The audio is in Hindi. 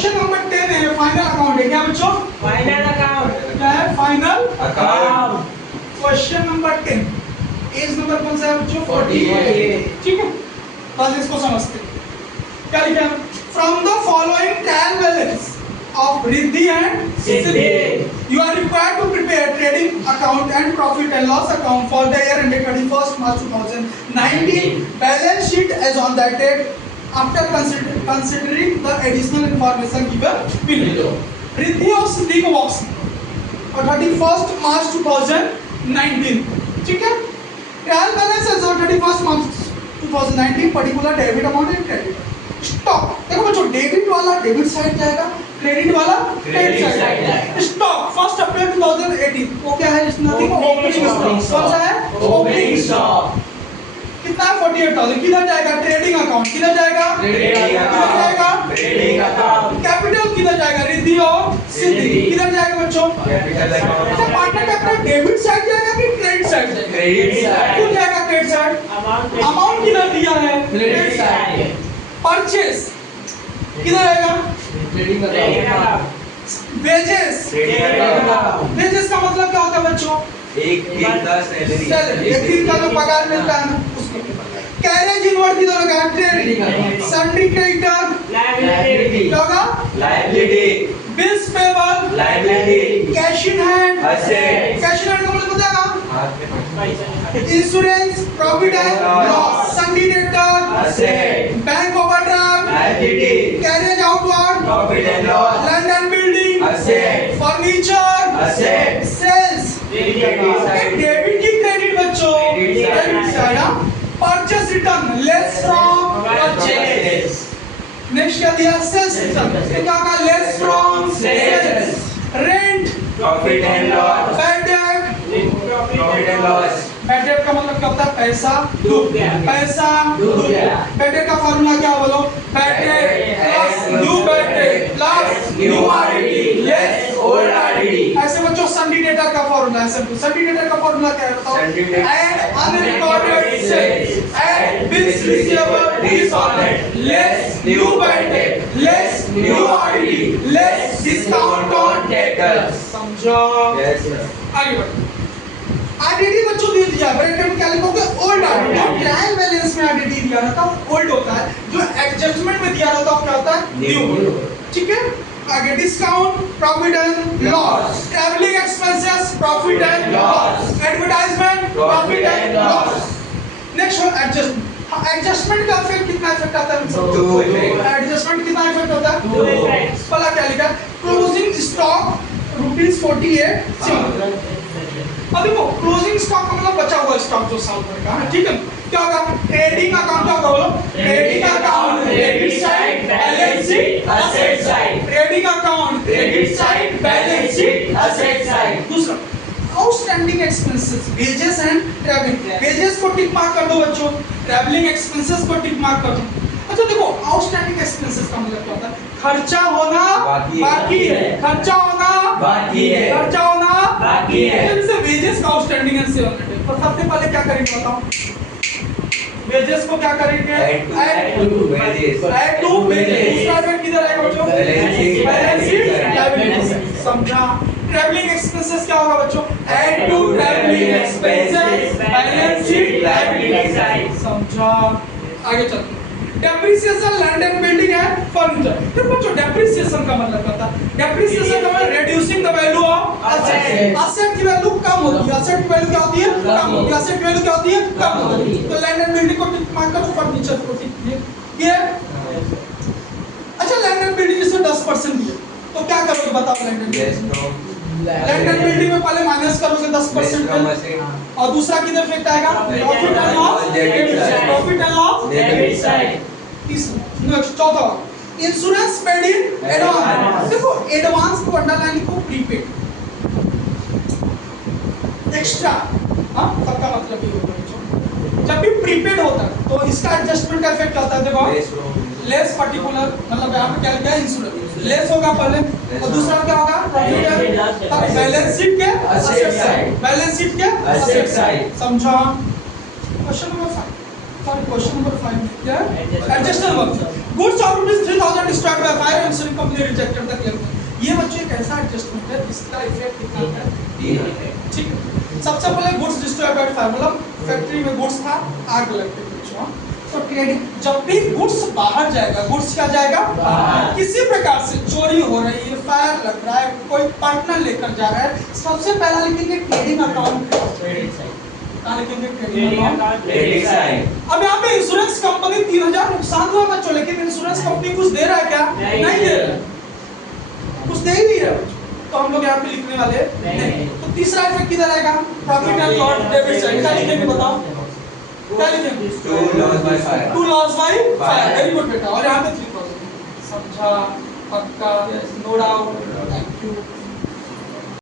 क्वेश्चन नंबर 10 है फाइनल अकाउंट है। क्या बच्चों? Final account. क्या है? Final account. Question number 10 as number कौन सा है बच्चों? 48। ठीक है, बस इसको समझते हैं। क्या लिखा है? From the following trial balance of Riddhi and Siddhi, you are required to prepare trading account and profit and loss account for the year ended 31st March 2019. Balance sheet as on that date after considering the additional information given below. Riddhi और सिद्धि को बॉक्स और 31st March 2019, ठीक है। Trial balance as on 31st March 2019 particular debit amount and credit stock. देखो बच्चों, डेबिट वाला डेबिट साइड जाएगा, क्रेडिट वाला क्रेडिट साइड जाएगा। स्टॉक 1 अप्रैल 2018 वो क्या है? Nothing, opening stock. कौन सा है? Opening stock. कितना है? 48,000। किधर जाएगा? Trading account. किधर जाएगा? किधर जाएगा? Trading account. कैपिटल किधर जाएगा? रिद्धि और सिद्धि। किधर जाएगा बच्चों? Capital account. अच्छा, पार्टनर कैपिटल डेबिट साइड जाएगा कि क्रेडिट साइड जाएगा? Credit side. क्यों जाएगा क्रेडिट साइड? अमाउंट किधर दिया है? Credit side. परचेस किधर आएगा? Trading account. वेजेस। वेजेस का मतलब क्या होता है बच्चों? एक दिन का सैलरी। एक दिन का जो पगार मिलता है ना उसको। कैरेज इनवर्ड किधर होगा? ट्रेडिंग। Sundry creditor liability. क्या होगा? Liability. Bills payable liability. Cash in hand asset. Cash in hand का मतलब बताएगा? Insurance profit and loss. Sundry debtor asset. Bank overdraft liability. Carriage outward profit and loss. Land and building asset. Furniture asset. Sales. Credit side. Debit की क्रेडिट बच्चों? Credit side. Purchase return less from purchase. Next क्या दिया? Sales return. ये क्या होगा? Less from sales. Rent profit and loss. Bad debt profit and loss. Bad debt का मतलब क्या होता है? पैसा डूब गया। पैसा डूब गया। बैड डेट का फॉर्मूला क्या बोलो? Bad debt plus new bad date plus new RD less old RD. ऐसे बच्चों सन्डी डेटर का फॉर्मूला है। सन्डी डेटर का फॉर्मूला क्या है बताओ? Sundry debtor add unrecorded sales add bills receivable dishonoured less new bad debt less new RD less discount on debtors. समझो? Yes sir. आगे बढ़ो। आरडीडी बच्चों दे दिया, ब्रैकेट में क्या लिखोगे? Old RDD. जो ट्रायल बैलेंस में आरडीडी दिया रहता है ओल्ड होता है, जो एडजस्टमेंट में दिया रहता है क्या होता है? न्यू। ठीक है। आगे discount profit and loss, travelling expenses profit and loss, advertisement profit and loss. Next one adjustment. Adjustment का इफेक्ट कितना इफेक्ट आता है? एडजस्टमेंट कितना इफेक्ट होता है? पहला क्या लिखा है? Closing stock rupees 48। अब देखो क्लोजिंग स्टॉक का मतलब बचा हुआ स्टॉक जो साल भर का है, ठीक है। क्या होगा? ट्रेडिंग अकाउंट क्या होगा बोलो? Trading account debit side balance sheet asset side. Trading account credit side balance sheet asset side. दूसरा outstanding expenses wages and travelling. Wages को टिक मार्क कर दो बच्चों, ट्रैवलिंग एक्सपेंसेस को टिक मार्क कर दो। अच्छा देखो आउटस्टैंडिंग एक्सपेंसेस का मतलब क्या होता है? खर्चा होना बाकी है, खर्चा होना बाकी है, खर्चा होना बाकी है। जैसे वेजेस का आउटस्टैंडिंग है 700। तो सबसे पहले क्या करेंगे बताओ? वेजेस को क्या करेंगे? Add to wages. Add to wages. दूसरा इफेक्ट किधर आएगा बच्चों? Balance sheet liability. समझा? ट्रैवलिंग एक्सपेंसेस क्या होगा बच्चों? Add to travelling expenses balance sheet liability. समझा? आगे चलते हैं। डेप्रिसिएशन लैंड एंड बिल्डिंग है फर्नीचर। फिर बच्चों डेप्रिसिएशन का मतलब क्या होता है? डेप्रिसिएशन का मतलब reducing the value of asset. Asset की वैल्यू कम होती है। असेट की वैल्यू क्या होती है? कम होती है। असेट की वैल्यू क्या होती है? कम होती है। तो लैंड एंड बिल्डिंग को टिक मार्क करो, फर्नीचर को टिक किया। अच्छा लैंड एंड बिल्डिंग इसमें 10% दिए तो क्या करोगे बताओ? Land and building land and building में पहले माइनस करोगे 10% और दूसरा किधर इफेक्ट आएगा? Profit and loss debit side. Profit and loss debit side. Next चौथा इंश्योरेंस पेड इन एडवांस। देखो एडवांस को अंडरलाइन को प्रीपेड एक्स्ट्रा। हां सबका मतलब ये होगा बच्चों, जब भी प्रीपेड होता है तो इसका एडजस्टमेंट का इफेक्ट होता है। देखो लेस पर्टिकुलर मतलब यहां पे क्या लिखा है? इंश्योरेंस लेस होगा पहले और दूसरा क्या होगा? प्रॉफिट एंड बैलेंस शीट के असेट साइड। बैलेंस शीट के असेट साइड। समझा? Question number 5 sorry question number 5 क्या है? Adjustable goods of ₹3000 destroyed by fire ensuing company rejected the claim. ये बच्चों एक ऐसा एडजस्टमेंट है जिसका इफेक्ट कितना है, ठीक है। सबसे पहले गुड्स डिस्ट्रॉयड बाय फायर, मतलब फैक्ट्री में गुड्स था, आग लग गई बच्चों। तो ट्रेडिंग, जब भी गुड्स बाहर जाएगा, गुड्स क्या जाएगा बाहर, किसी प्रकार से चोरी हो रही है, फायर लग रहा है, कोई पार्टनर लेकर जा रहा है, सबसे पहला लिखेंगे ट्रेडिंग अकाउंट, क्रेडिट साइड, लिखेंगे ट्रेडिंग अकाउंट। Credit side. अब यहाँ पे इंश्योरेंस कंपनी 3000 नुकसान हुआ बच्चों, लेकिन इंश्योरेंस कंपनी कुछ दे रहा है क्या? नहीं दे रहा है, कुछ दे ही नहीं रहा है, तो हम लोग यहाँ पे लिखने वाले नहीं। तो तीसरा इफेक्ट किधर आएगा? Profit and loss debit side. क्या लिखेंगे बताओ, क्या लिखेंगे? To loss by fire. To loss by fire, very good बेटा। और यहाँ पे 3000 समझा, पक्का, नो डाउट, थैंक यू।